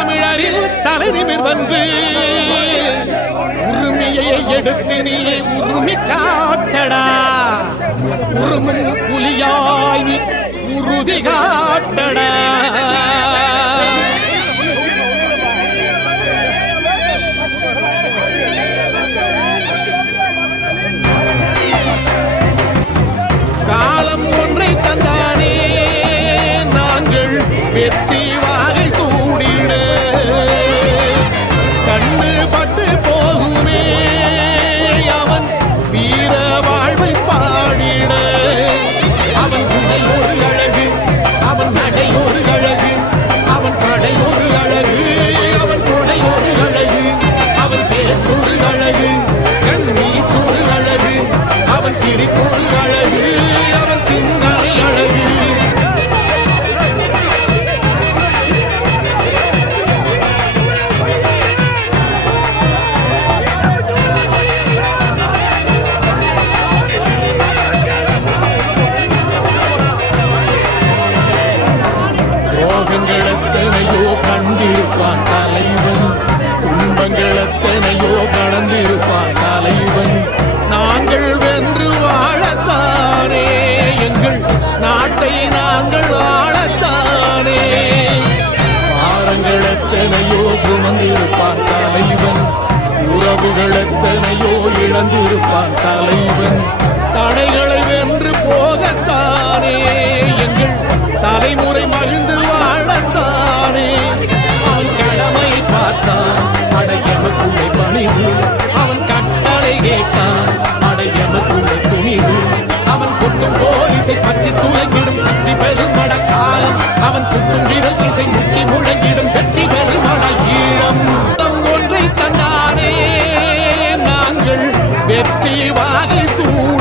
தமிழரில் தலைநிமிர் வந்து உரிமையை எடுத்து நீ உரிமை காட்டடா. உருமும் புலியாய் நீ உறுதி காட்டடா. காலம் ஒன்றை தந்தானே நாங்கள் வெற்றி வாகை கண்ணு. இழந்திருப்பான் தலைவன். உறவுகள் எத்தனையோ இழந்திருப்பான் தலைவன். தடைகள் வெற்றி வாகை சூழ